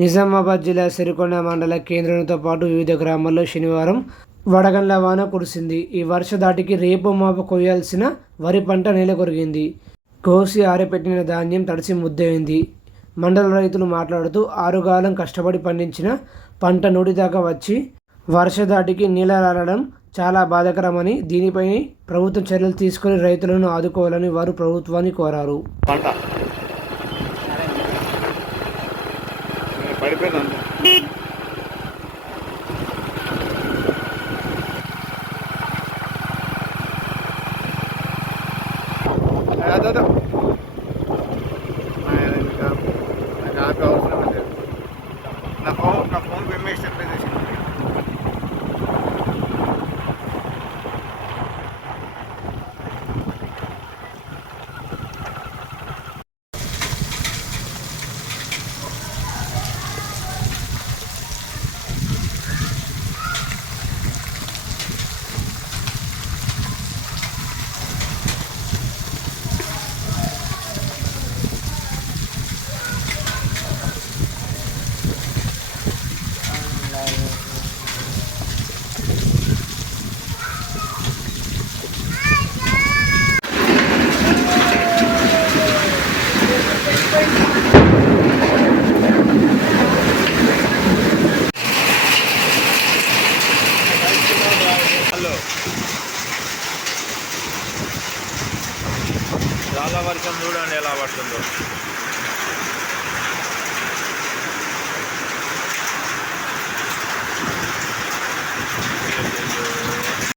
నిజామాబాద్ జిల్లా సిరికొండ మండల కేంద్రంతో పాటు వివిధ గ్రామాల్లో శనివారం వడగండ్ల వాన కురిసింది. ఈ వర్ష దాటికి రేపు మాపు కొయ్యాల్సిన వరి పంట నేలకొరిగింది. కోసి ఆరపెట్టిన ధాన్యం తడిసి ముద్దయింది. మండల రైతులు మాట్లాడుతూ ఆరుగాలం కష్టపడి పండించిన పంట నోటిదాకా వచ్చి వర్షధాటికి నీళ్ళరాలడం చాలా బాధాకరమని, దీనిపై ప్రభుత్వం చర్యలు తీసుకుని రైతులను ఆదుకోవాలని వారు ప్రభుత్వాన్ని కోరారు. నా ఫోన్ పేమెంట్ అప్లై చేసింది. చాలా వర్షం చూడండి ఎలా పడుతుందో.